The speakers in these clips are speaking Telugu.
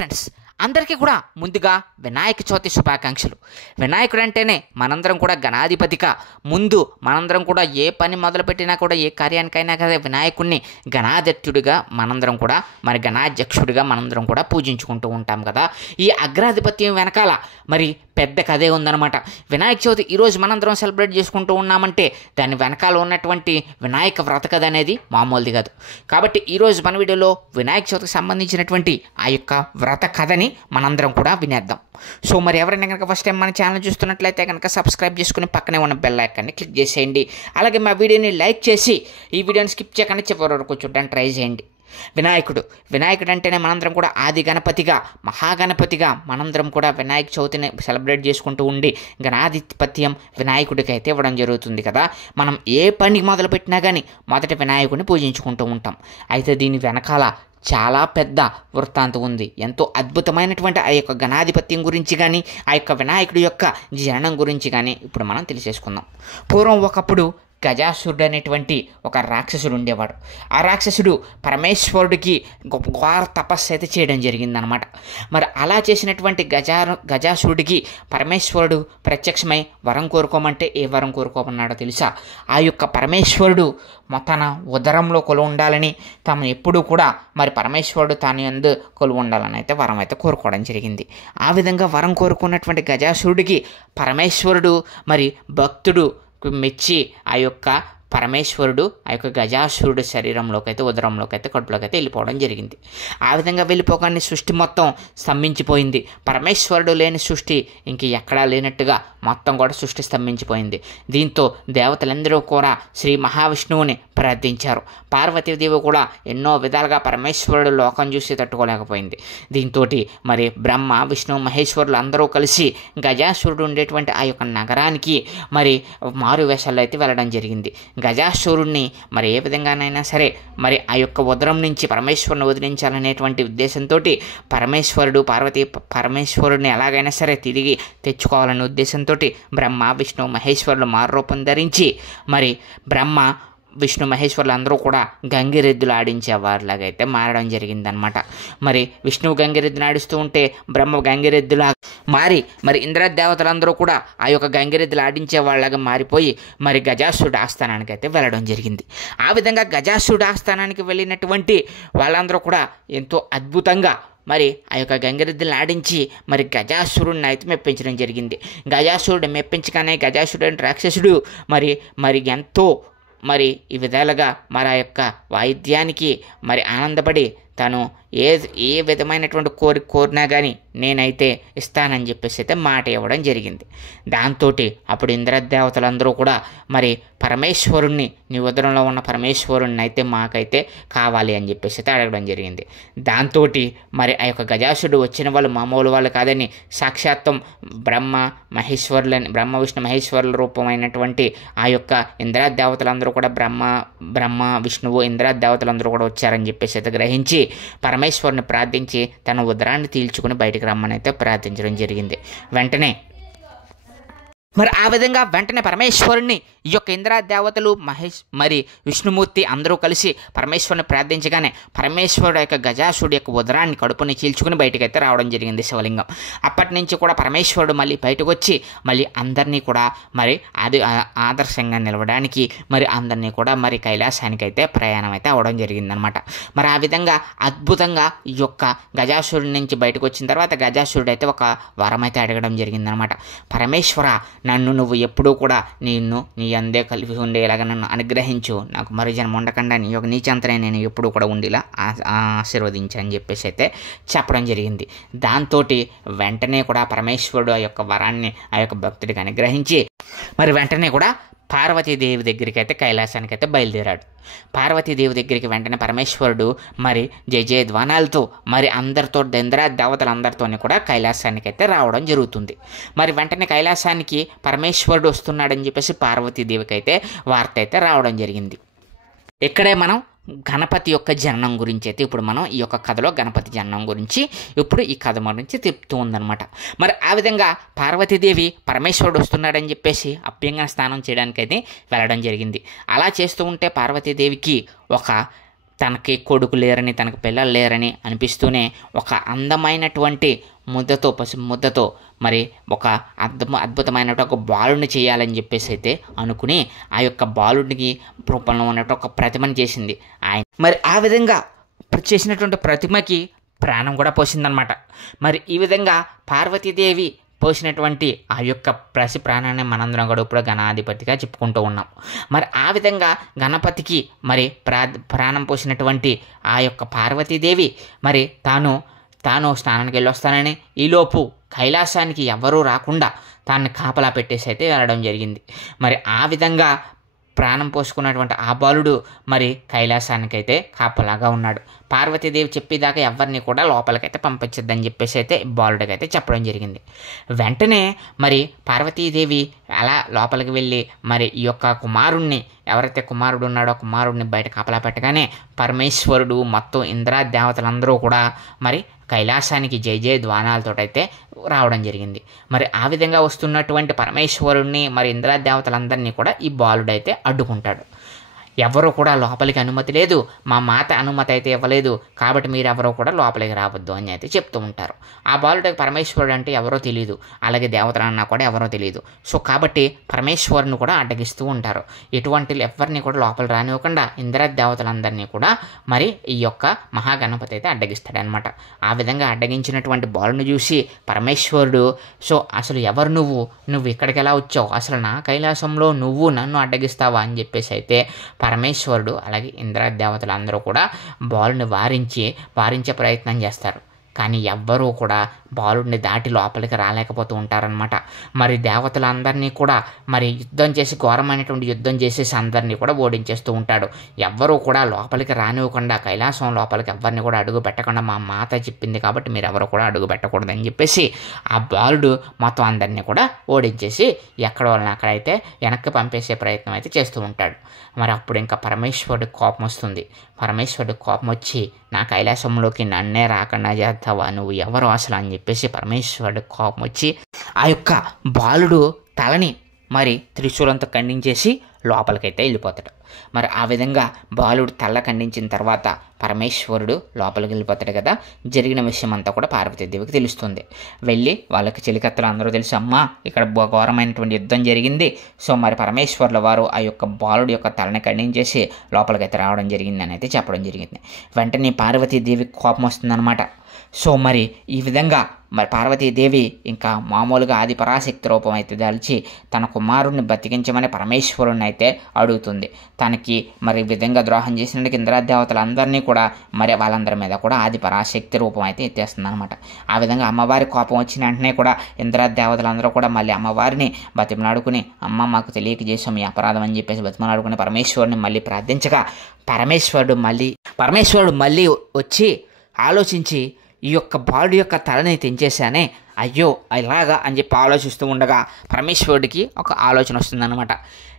ఫ్రెండ్స్, అందరికీ కూడా ముందుగా వినాయక చవితి శుభాకాంక్షలు. వినాయకుడు అంటేనే మనందరం కూడా గణాధిపతిగా ముందు మనందరం కూడా ఏ పని మొదలుపెట్టినా కూడా ఏ కార్యానికైనా కదా వినాయకుడిని గణాధ్యక్షుడిగా మనందరం కూడా గణాధ్యక్షుడిగా మనందరం కూడా పూజించుకుంటూ ఉంటాం కదా. ఈ అగ్రాధిపత్యం వెనకాల మరి పెద్ద కథే ఉందన్నమాట. వినాయక చవితి ఈరోజు మనందరం సెలబ్రేట్ చేసుకుంటూ ఉన్నామంటే దాని వెనకాల ఉన్నటువంటి వినాయక వ్రత కథ అనేది మామూలుది కాదు. కాబట్టి ఈరోజు మన వీడియోలో వినాయక చవితికి సంబంధించినటువంటి ఆ యొక్క వ్రత కథని మనందరం కూడా వినేద్దాం. సో మరి ఎవరైనా కనుక ఫస్ట్ టైం మన ఛానల్ చూస్తున్నట్లయితే కనుక సబ్స్క్రైబ్ చేసుకుని పక్కనే ఉన్న బెల్ ఐకాన్ని క్లిక్ చేసేయండి. అలాగే మా వీడియోని లైక్ చేసి ఈ వీడియోని స్కిప్ చేయకుండా చివరి వరకు చూడడానికి ట్రై చేయండి. వినాయకుడు అంటేనే మనందరం కూడా ఆది గణపతిగా మహాగణపతిగా మనందరం కూడా వినాయక చవితిని సెలబ్రేట్ చేసుకుంటూ ఉండి గణాధిపత్యం వినాయకుడికి అయితే ఇవ్వడం జరుగుతుంది కదా. మనం ఏ పని మొదలుపెట్టినా కానీ మొదట వినాయకుడిని పూజించుకుంటూ ఉంటాం. అయితే దీని వెనకాల చాలా పెద్ద వృత్తాంతం ఉంది. ఎంతో అద్భుతమైనటువంటి ఆ యొక్క గణాధిపత్యం గురించి కానీ ఆ యొక్క వినాయకుడి యొక్క జననం గురించి కానీ ఇప్పుడు మనం తెలిసేసుకుందాం. పూర్వం ఒకప్పుడు గజాసురుడు అనేటువంటి ఒక రాక్షసుడు ఉండేవాడు. ఆ రాక్షసుడు పరమేశ్వరుడికి ఘోర తపస్సు అయితే చేయడం జరిగిందనమాట. మరి అలా చేసినటువంటి గజాసురుడికి పరమేశ్వరుడు ప్రత్యక్షమై వరం కోరుకోమంటే ఏ వరం కోరుకోమన్నాడో తెలుసా? ఆ యొక్క పరమేశ్వరుడు తన ఉదరంలో కొలువు ఉండాలని, తాము ఎప్పుడూ కూడా మరి పరమేశ్వరుడు తాను యందు కొలువు ఉండాలని అయితే వరం అయితే కోరుకోవడం జరిగింది. ఆ విధంగా వరం కోరుకున్నటువంటి గజాసురుడికి పరమేశ్వరుడు మరి భక్తుడు మెచ్చి ఆ యొక్క పరమేశ్వరుడు ఆ యొక్క గజాసురుడు శరీరంలోకి అయితే ఉదరంలోకి అయితే కడుపులోకి అయితే వెళ్ళిపోవడం జరిగింది. ఆ విధంగా వెళ్ళిపోగానే సృష్టి మొత్తం స్తంభించిపోయింది. పరమేశ్వరుడు లేని సృష్టి ఇంక ఎక్కడా లేనట్టుగా మొత్తం కూడా సృష్టి స్తంభించిపోయింది. దీంతో దేవతలందరూ కూడా శ్రీ మహావిష్ణువుని ప్రార్థించారు. పార్వతీదేవి కూడా ఎన్నో విధాలుగా పరమేశ్వరుడు లోకం చూసి తట్టుకోలేకపోయింది. దీంతో మరి బ్రహ్మ విష్ణు మహేశ్వరులు అందరూ కలిసి గజాసురుడు ఉండేటువంటి ఆ యొక్క నగరానికి మరి మారు వేషాల్లో అయితే వెళ్ళడం జరిగింది. గజాసురుడిని మరి ఏ విధంగానైనా సరే మరి ఆ యొక్క ఉదరం నుంచి పరమేశ్వరుని వదిలించాలనేటువంటి ఉద్దేశంతో పరమేశ్వరుడిని ఎలాగైనా సరే తిరిగి తెచ్చుకోవాలనే ఉద్దేశంతో బ్రహ్మ విష్ణు మహేశ్వరులు మారు రూపం ధరించి మరి బ్రహ్మ విష్ణు మహేశ్వరులు అందరూ కూడా గంగిరెద్దులు ఆడించేవారిలాగైతే మారడం జరిగిందనమాట. మరి విష్ణువు గంగిరెద్దులు ఆడిస్తూ ఉంటే బ్రహ్మ గంగిరెద్దులా మరి ఇంద్రదేవతలందరూ కూడా ఆ యొక్క గంగిరెద్దులు ఆడించే వాళ్ళగా మారిపోయి మరి గజాసురుడు ఆస్థానానికి అయితే వెళ్ళడం జరిగింది. ఆ విధంగా గజాసురుడు ఆస్థానానికి వెళ్ళినటువంటి వాళ్ళందరూ కూడా ఎంతో అద్భుతంగా మరి ఆ యొక్క గంగిరెద్దులను ఆడించి మరి గజాసురుడిని అయితే మెప్పించడం జరిగింది. గజాసురుడు మెప్పించగానే గజాసురుడు రాక్షసుడు మరి ఎంతో మరి ఈ విధాలుగా మరి ఆ యొక్క వాయిద్యానికి మరి ఆనందపడి తను ఏ విధమైనటువంటి కోరినా కానీ నేనైతే ఇస్తానని చెప్పేసి అయితే మాట ఇవ్వడం జరిగింది. దాంతో అప్పుడు ఇంద్రదేవతలందరూ కూడా మరి పరమేశ్వరుణ్ణి నీ ఉదరంలో ఉన్న పరమేశ్వరుణ్ణి అయితే మాకైతే కావాలి అని చెప్పేసి అయితే అడగడం జరిగింది. దాంతో మరి ఆ యొక్క గజాసురుడు వచ్చిన వాళ్ళు మామూలు వాళ్ళు కాదని సాక్షాత్తం బ్రహ్మ విష్ణు మహేశ్వరుల రూపమైనటువంటి ఆ యొక్క ఇంద్రదేవతలందరూ కూడా బ్రహ్మ విష్ణువు ఇంద్రదేవతలందరూ కూడా వచ్చారని చెప్పేసి అయితే గ్రహించి పరమేశ్వరుని ప్రార్థించి తన ఉదరాన్ని తీల్చుకుని బయటికి రమ్మని అయితే ప్రార్థించడం జరిగింది. ఆ విధంగా వెంటనే పరమేశ్వరుణ్ణి ఈ యొక్క ఇంద్రదేవతలు మరి విష్ణుమూర్తి అందరూ కలిసి పరమేశ్వరుని ప్రార్థించగానే పరమేశ్వరుడు యొక్క గజాసురుడు యొక్క ఉదరాన్ని కడుపుని చీల్చుకుని బయటకు అయితే రావడం జరిగింది శివలింగం. అప్పటి నుంచి కూడా పరమేశ్వరుడు మళ్ళీ బయటకు వచ్చి మళ్ళీ అందరినీ కూడా మరి అది ఆదర్శంగా నిలవడానికి మరి అందరినీ కూడా మరి కైలాసానికి అయితే ప్రయాణం అయితే అవడం జరిగిందనమాట. మరి ఆ విధంగా అద్భుతంగా ఈ యొక్క గజాసురుడి నుంచి బయటకు వచ్చిన తర్వాత గజాసురుడు అయితే ఒక వరం అయితే అడగడం జరిగిందనమాట. పరమేశ్వర, నన్ను నువ్వు ఎప్పుడూ కూడా నీ అందే కలిపి ఉండేలాగా నన్ను అనుగ్రహించు, నాకు మరి జన్మ ఉండకుండా నీ యొక్క నీచంతనే నేను ఎప్పుడూ కూడా ఉండేలా ఆశీర్వదించు అని చెప్పేసి అయితే చెప్పడం జరిగింది. దాంతో వెంటనే కూడా పరమేశ్వరుడు ఆ యొక్క వరాన్ని ఆ యొక్క భక్తుడికి అనుగ్రహించి మరి వెంటనే కూడా పార్వతీదేవి దగ్గరికి అయితే కైలాసానికి అయితే బయలుదేరాడు. పార్వతీదేవి దగ్గరికి వెంటనే పరమేశ్వరుడు మరి జయధ్వానాలతో మరి అందరితో దేవతలందరితో కూడా కైలాసానికి అయితే రావడం జరుగుతుంది. మరి వెంటనే కైలాసానికి పరమేశ్వరుడు వస్తున్నాడని చెప్పేసి పార్వతీదేవికి అయితే వార్త అయితే రావడం జరిగింది. ఇక్కడే మనం గణపతి యొక్క జననం గురించి అయితే ఇప్పుడు మనం ఈ యొక్క కథలో గణపతి జననం గురించి ఇప్పుడు ఈ కథ గురించి చెప్తూ ఉందన్నమాట. మరి ఆ విధంగా పార్వతీదేవి పరమేశ్వరుడు వస్తున్నాడని చెప్పేసి అభ్యంగన స్నానం చేయడానికైతే వెళ్ళడం జరిగింది. అలా చేస్తూ ఉంటే పార్వతీదేవికి ఒక తనకి కొడుకు లేరని, తనకు పిల్లలు లేరని అనిపిస్తూనే ఒక అందమైనటువంటి ముద్దతో మరి ఒక అద్భుతమైనటువంటి ఒక బాలుడిని చేయాలని చెప్పేసి అయితే అనుకుని ఆ యొక్క బాలుడికి రూపంలో ఉన్నట్టు ఒక ప్రతిమను చేసింది ఆయన. మరి ఆ విధంగా చేసినటువంటి ప్రతిమకి ప్రాణం కూడా పోసిందనమాట. మరి ఈ విధంగా పార్వతీదేవి పోసినటువంటి ఆ యొక్క ప్రసి ప్రాణాన్ని మనందరం కూడా ఇప్పుడు గణాధిపతిగా చెప్పుకుంటూ ఉన్నాం. మరి ఆ విధంగా గణపతికి మరి ప్రాణం పోసినటువంటి ఆ యొక్క పార్వతీదేవి మరి తాను స్నానానికి వెళ్ళి వస్తానని, ఈలోపు కైలాసానికి ఎవరూ రాకుండా తాన్ని కాపలా పెట్టేసి అయితే వెళ్ళడం జరిగింది. మరి ఆ విధంగా ప్రాణం పోసుకున్నటువంటి ఆ బాలుడు మరి కైలాసానికైతే కాపలాగా ఉన్నాడు. పార్వతీదేవి చెప్పేదాకా ఎవరిని కూడా లోపలికైతే పంపించద్దని చెప్పేసి అయితే బాలుడికైతే చెప్పడం జరిగింది. వెంటనే మరి పార్వతీదేవి అలా లోపలికి వెళ్ళి మరి ఈ యొక్క కుమారుణ్ణి, ఎవరైతే కుమారుడు ఉన్నాడో కుమారుడిని బయట కాపలా పెట్టగానే పరమేశ్వరుడు మొత్తం ఇంద్రా దేవతలందరూ కూడా మరి కైలాసానికి జయ ధ్వానాలతోటైతే రావడం జరిగింది. మరి ఆ విధంగా వస్తున్నటువంటి పరమేశ్వరుణ్ణి మరి ఇంద్రా దేవతలందరినీ కూడా ఈ బాలుడైతే అడ్డుకుంటాడు. ఎవరూ కూడా లోపలికి అనుమతి లేదు, మా మాత అనుమతి అయితే ఇవ్వలేదు, కాబట్టి మీరు ఎవరో కూడా లోపలికి రావద్దు అని అయితే చెప్తూ ఉంటారు. ఆ బాలుడికి పరమేశ్వరుడు అంటే ఎవరో తెలియదు, అలాగే దేవతలన్నా కూడా ఎవరో తెలియదు. సో కాబట్టి పరమేశ్వరుని కూడా అడ్డగిస్తూ ఉంటారు. ఎటువంటి ఎవరిని కూడా లోపల రానివ్వకుండా ఇంద్ర దేవతలందరినీ కూడా మరి ఈ యొక్క మహాగణపతి అయితే అడ్డగిస్తాడనమాట. ఆ విధంగా అడ్డగించినటువంటి బాలుని చూసి పరమేశ్వరుడు, సో అసలు ఎవరు నువ్వు ఇక్కడికి ఎలా వచ్చావు, అసలు నా కైలాసంలో నువ్వు నన్ను అడ్డగిస్తావా అని చెప్పేసి అయితే పరమేశ్వరుడు అలాగే ఇంద్ర దేవతలు అందరూ కూడా బాలుని వారించే ప్రయత్నం చేస్తారు. కానీ ఎవ్వరూ కూడా బాలుడిని దాటి లోపలికి రాలేకపోతూ ఉంటారనమాట. మరి దేవతలందరినీ కూడా మరి ఘోరమైనటువంటి యుద్ధం చేసేసి అందరినీ కూడా ఓడించేస్తూ ఉంటాడు. ఎవ్వరూ కూడా లోపలికి రానివ్వకుండా, కైలాసం లోపలికి ఎవరిని కూడా అడుగు పెట్టకుండా మా మాత చెప్పింది కాబట్టి మీరు ఎవరు కూడా అడుగు పెట్టకూడదని చెప్పేసి ఆ బాలుడు మొత్తం అందరినీ కూడా ఓడించేసి ఎక్కడ వాళ్ళని అక్కడైతే వెనక్కి పంపేసే ప్రయత్నం అయితే చేస్తూ ఉంటాడు. మరి అప్పుడు ఇంకా పరమేశ్వరుడికి కోపం వస్తుంది. పరమేశ్వరుడికి కోపం వచ్చి నా కైలాసంలోకి నన్నే రాకుండా చేస్తావా, నువ్వు ఎవరు అసలు అని చెప్పేసి పరమేశ్వరుడికి కోపం వచ్చి ఆ యొక్క బాలుడు తలని మరి త్రిశూలంతో ఖండించేసి లోపలికైతే వెళ్ళిపోతాడు. మరి ఆ విధంగా బాలుడు తల ఖండించిన తర్వాత పరమేశ్వరుడు లోపలికి వెళ్ళిపోతాడు కదా. జరిగిన విషయం అంతా కూడా పార్వతీదేవికి తెలుస్తుంది. వెళ్ళి వాళ్ళకి చెలికత్తలు అందరూ తెలిసి, అమ్మా ఇక్కడ ఘోరమైనటువంటి యుద్ధం జరిగింది, సో మరి పరమేశ్వరుల వారు ఆ యొక్క బాలుడు యొక్క తలని ఖండించేసి లోపలికైతే రావడం జరిగింది అని అయితే చెప్పడం జరిగింది. వెంటనే పార్వతీదేవికి కోపం వస్తుందన్నమాట. సో మరి ఈ విధంగా మరి పార్వతీదేవి ఇంకా మామూలుగా ఆది పరాశక్తి రూపం అయితే దాల్చి తన కుమారుడిని బతికించమని పరమేశ్వరుని అయితే అడుగుతుంది. తనకి మరి విధంగా ద్రోహం చేసినందుకు ఇంద్రదేవతలందరినీ కూడా మరి వాళ్ళందరి మీద కూడా ఆది పరాశక్తి రూపం అయితే ఎత్తేస్తుంది అనమాట. ఆ విధంగా అమ్మవారి కోపం వచ్చిన వెంటనే కూడా ఇంద్రదేవతలందరూ కూడా మళ్ళీ అమ్మవారిని బతిమలాడుకుని, అమ్మ మాకు తెలియక చేసాం ఈ అపరాధం అని చెప్పేసి బతిమలాడుకుని పరమేశ్వరుని మళ్ళీ ప్రార్థించగా పరమేశ్వరుడు మళ్ళీ వచ్చి ఆలోచించి, ఈ యొక్క బాలుడి యొక్క తలని తెంచేశానే, అయ్యో ఇలాగా అని చెప్పి ఆలోచిస్తూ ఉండగా పరమేశ్వరుడికి ఒక ఆలోచన వస్తుందన్నమాట.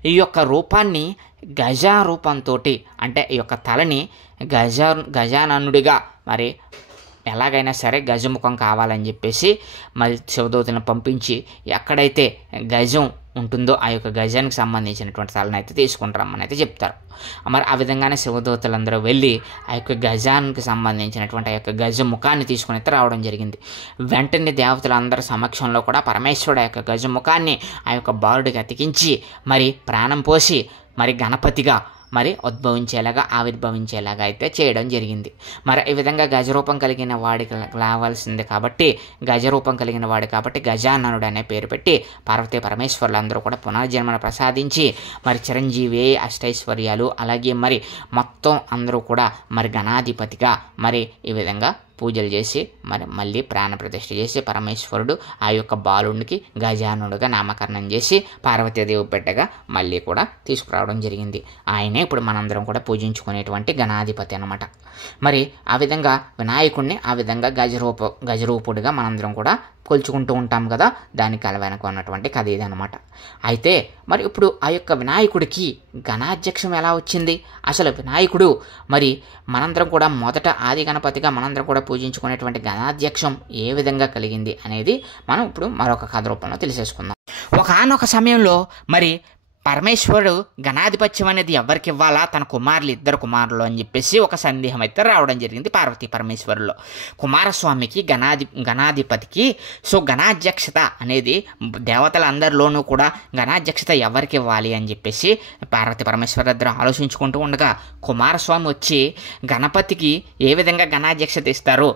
ఈ యొక్క రూపాన్ని రూపంతో అంటే ఈ యొక్క తలని గజాననుడిగా మరి ఎలాగైనా సరే గజముఖం కావాలని చెప్పేసి మరి శివదూతలను పంపించి ఎక్కడైతే గజం ఉంటుందో ఆ యొక్క గజానికి సంబంధించినటువంటి తలని అయితే తీసుకుంటారమ్మని అయితే చెప్తారు. మరి ఆ విధంగానే శివదూతలందరూ వెళ్ళి ఆ యొక్క గజానికి సంబంధించినటువంటి ఆ యొక్క గజ ముఖాన్ని తీసుకుని అయితే రావడం జరిగింది. వెంటనే దేవతలందరి సమక్షంలో కూడా పరమేశ్వరుడు ఆ యొక్క గజముఖాన్ని ఆ యొక్క బాలుడికి అతికించి మరి ప్రాణం పోసి మరి గణపతిగా మరి ఆవిర్భవించేలాగా అయితే చేయడం జరిగింది. మరి ఈ విధంగా గజరూపం కలిగిన వాడికి రావాల్సింది కాబట్టి గజాననుడు అనే పేరు పెట్టి పార్వతీ పరమేశ్వరులందరూ కూడా పునర్జన్మను ప్రసాదించి మరి చిరంజీవి అష్టైశ్వర్యాలు అలాగే మరి మొత్తం అందరూ కూడా మరి గణాధిపతిగా మరి ఈ విధంగా పూజలు చేసి మరి మళ్ళీ ప్రాణప్రతిష్ఠ చేసి పరమేశ్వరుడు ఆ యొక్క బాలుడికి గజానుడుగా నామకరణం చేసి పార్వతీదేవి బిడ్డగా మళ్ళీ కూడా తీసుకురావడం జరిగింది. ఆయనే ఇప్పుడు మనందరం కూడా పూజించుకునేటువంటి గణాధిపతి అన్నమాట. మరి ఆ విధంగా వినాయకుడిని ఆ విధంగా గజరూపుడిగా మనందరం కూడా కొలుచుకుంటూ ఉంటాం కదా. దానికి వెనక ఉన్నటువంటి కథ ఇది అనమాట. అయితే మరి ఇప్పుడు ఆ యొక్క వినాయకుడికి గణాధ్యక్షం ఎలా వచ్చింది, అసలు వినాయకుడు మరి మనందరం కూడా మొదట ఆది గణపతిగా మనందరం కూడా పూజించుకునేటువంటి గణాధ్యక్షం ఏ విధంగా కలిగింది అనేది మనం ఇప్పుడు మరొక కథ రూపంలో తెలిసేసుకుందాం. ఒకానొక సమయంలో మరి పరమేశ్వరుడు గణాధిపత్యం అనేది ఎవరికి ఇవ్వాలా, తన కుమారులు 2 కుమారులు అని చెప్పేసి ఒక సందేహం అయితే రావడం జరిగింది పార్వతీ పరమేశ్వరుల్లో. కుమారస్వామికి గణాధిపతికి గణాధ్యక్షత అనేది దేవతలందరిలోనూ కూడా గణాధ్యక్షత ఎవరికి ఇవ్వాలి అని చెప్పేసి పార్వతీ పరమేశ్వరు ఇద్దరు ఆలోచించుకుంటూ ఉండగా కుమారస్వామి వచ్చి గణపతికి ఏ విధంగా గణాధ్యక్షత ఇస్తారో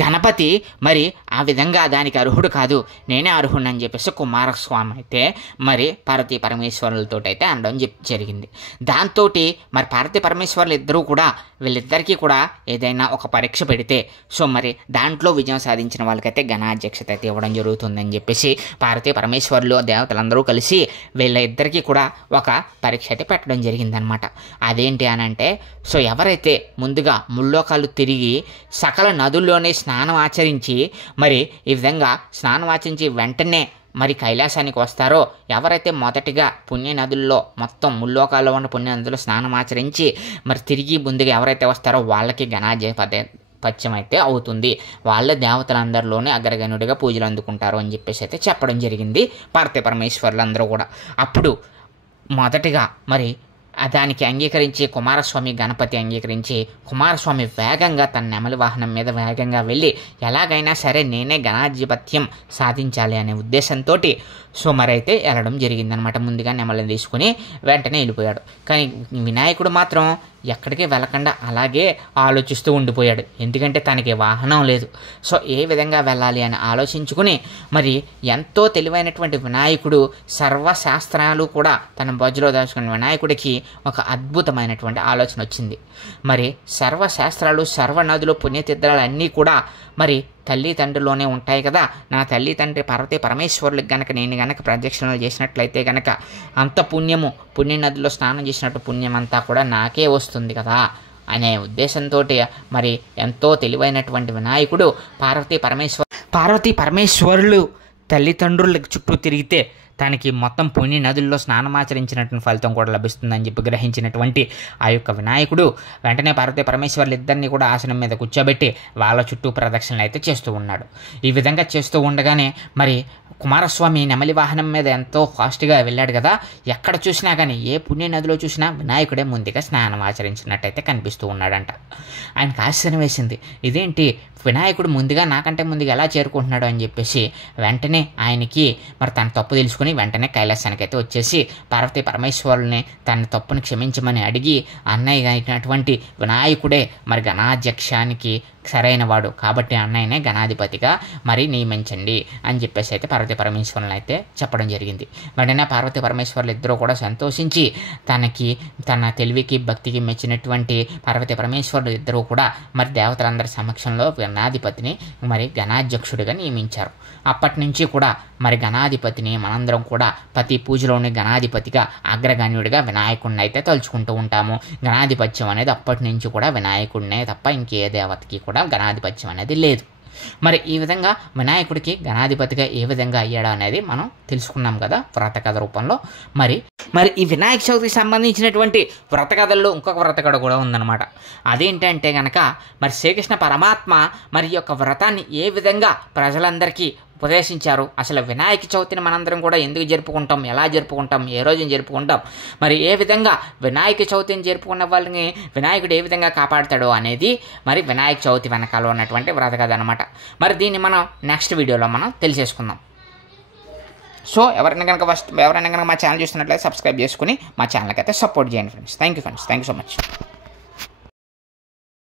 గణపతి మరి ఆ విధంగా దానికి అర్హుడు కాదు, నేనే అర్హుడు అని చెప్పేసి కుమారస్వామి అయితే మరి పార్వతీ పరమేశ్వరులతో అయితే అనడం జరిగింది. దాంతో మరి పార్వతీ పరమేశ్వరులు ఇద్దరూ కూడా వీళ్ళిద్దరికీ కూడా ఏదైనా ఒక పరీక్ష పెడితే మరి దాంట్లో విజయం సాధించిన వాళ్ళకైతే గణాధ్యక్షత అయితే ఇవ్వడం జరుగుతుందని చెప్పేసి పార్వతీ పరమేశ్వరులు దేవతలందరూ కలిసి వీళ్ళ ఇద్దరికీ కూడా ఒక పరీక్ష అయితే పెట్టడం జరిగిందనమాట. అదేంటి అని అంటే ఎవరైతే ముందుగా ముల్లోకాలు తిరిగి సకల నదుల్లోనే స్నానం ఆచరించి మరి ఈ విధంగా స్నానం ఆచరించి వెంటనే మరి కైలాసానికి వస్తారో, ఎవరైతే మొదటిగా పుణ్య నదుల్లో మొత్తం ముల్లోకాల్లో ఉన్న పుణ్య నదుల్లో స్నానం ఆచరించి మరి తిరిగి ముందుగా ఎవరైతే వస్తారో వాళ్ళకి గణాధిపత్యం అయితే అవుతుంది, వాళ్ళ దేవతలందరిలోనే అగ్రగణుడిగా పూజలు అందుకుంటారు అని చెప్పేసి అయితే చెప్పడం జరిగింది పార్వతీ పరమేశ్వరులందరూ కూడా. అప్పుడు మొదటిగా మరి దానికి అంగీకరించి కుమారస్వామి గణపతి అంగీకరించి కుమారస్వామి వేగంగా తన నెమలి వాహనం మీద వేగంగా వెళ్ళి ఎలాగైనా సరే నేనే గణాధిపత్యం సాధించాలి అనే ఉద్దేశంతో మరైతే వెళ్ళడం జరిగిందనమాట. ముందుగా నెమలిని తీసుకుని వెంటనే వెళ్ళిపోయాడు. కానీ వినాయకుడు మాత్రం ఎక్కడికి వెళ్ళకుండా అలాగే ఆలోచిస్తూ ఉండిపోయాడు. ఎందుకంటే తనకి వాహనం లేదు. ఏ విధంగా వెళ్ళాలి అని ఆలోచించుకుని మరి ఎంతో తెలివైనటువంటి వినాయకుడు సర్వశాస్త్రాలు కూడా తన బొజ్జలో దాచుకున్న వినాయకుడికి ఒక అద్భుతమైనటువంటి ఆలోచన వచ్చింది. మరి సర్వశాస్త్రాలు సర్వనదులు పుణ్యతీర్థాలు అన్నీ కూడా మరి తల్లి తండ్రిలోనే ఉంటాయి కదా, నా తల్లి తండ్రి పార్వతీ పరమేశ్వరులకు గనక నేను గనక ప్రదక్షిణలు చేసినట్లయితే గనక అంత పుణ్య నదిలో స్నానం చేసినట్టు పుణ్యం అంతా కూడా నాకే వస్తుంది కదా అనే ఉద్దేశంతో మరి ఎంతో తెలివైనటువంటి వినాయకుడు పార్వతీ పరమేశ్వరులు తల్లిదండ్రుల చుట్టూ తిరిగితే తనకి మొత్తం పుణ్య నదుల్లో స్నానమాచరించినటువంటి ఫలితం కూడా లభిస్తుందని చెప్పి గ్రహించినటువంటి ఆ యొక్క వినాయకుడు వెంటనే పార్వతీ పరమేశ్వరులు ఇద్దరిని కూడా ఆసనం మీద కూర్చోబెట్టి వాళ్ళ చుట్టూ ప్రదక్షిణలు అయితే చేస్తూ ఉన్నాడు. ఈ విధంగా చేస్తూ ఉండగానే మరి కుమారస్వామి నెమలి వాహనం మీద ఎంతో ఫాస్ట్గా వెళ్ళాడు కదా, ఎక్కడ చూసినా కానీ ఏ పుణ్య నదిలో చూసినా వినాయకుడే ముందుగా స్నానం ఆచరించినట్టయితే కనిపిస్తూ ఉన్నాడంట. ఆయనకు ఆశ్చర్యం వేసింది, ఇదేంటి వినాయకుడు ముందుగా నాకంటే ముందుగా ఎలా చేరుకుంటున్నాడు అని చెప్పేసి వెంటనే ఆయనకి మరి తన తప్పు తెలుసుకుని వెంటనే కైలాసానికి అయితే వచ్చేసి పార్వతీ పరమేశ్వరుల్ని తన తప్పుని క్షమించమని అడిగి అన్నయ్య అయినటువంటి వినాయకుడే మరి గణాధ్యక్షానికి సరైన వాడు కాబట్టి అన్నయ్యనే గణాధిపతిగా మరి నియమించండి అని చెప్పేసి అయితే పార్వతీ పరమేశ్వరులను అయితే చెప్పడం జరిగింది. వెంటనే పార్వతీ పరమేశ్వరులు ఇద్దరూ కూడా సంతోషించి తన తెలివికి భక్తికి మెచ్చినటువంటి పార్వతీ పరమేశ్వరులు ఇద్దరూ కూడా మరి దేవతలందరి సమక్షంలో గణాధిపతిని మరి గణాధ్యక్షుడిగా నియమించారు. అప్పటి నుంచి కూడా మరి గణాధిపతిని మనందరం కూడా ప్రతి పూజలోని గణాధిపతిగా అగ్రగణ్యుడిగా వినాయకుడిని అయితే తలుచుకుంటూ ఉంటాము. గణాధిపత్యం అనేది అప్పటి నుంచి కూడా వినాయకుడినే తప్ప ఇంకే దేవతకి కూడా గణాధిపత్యం అనేది లేదు. మరి ఈ విధంగా వినాయకుడికి గణాధిపతిగా ఏ విధంగా అయ్యాడు అనేది మనం తెలుసుకున్నాం కదా వ్రతకథ రూపంలో. మరి ఈ వినాయక చవితికి సంబంధించినటువంటి వ్రతకథల్లో ఇంకొక వ్రతకథ కూడా ఉందన్నమాట. అదేంటంటే కనుక మరి శ్రీకృష్ణ పరమాత్మ మరి ఈ యొక్క వ్రతాన్ని ఏ విధంగా ప్రజలందరికీ ఉపదేశించారు, అసలు వినాయక చవితిని మనందరం కూడా ఎందుకు జరుపుకుంటాం, ఎలా జరుపుకుంటాం, ఏ రోజున జరుపుకుంటాం, మరి ఏ విధంగా వినాయక చవితిని జరుపుకున్న వాళ్ళని వినాయకుడు ఏ విధంగా కాపాడుతాడో అనేది మరి వినాయక చవితి వెనకాల ఉన్నటువంటి వ్రతకథ అనమాట. మరి దీన్ని మనం నెక్స్ట్ వీడియోలో మనం తెలిసేసుకుందాం. ఎవరైనా కనుక మా ఛానల్ చూస్తున్నట్లయితే సబ్స్క్రైబ్ చేసుకుని మా ఛానల్కి అయితే సపోర్ట్ చేయండి friends. Thank you so much.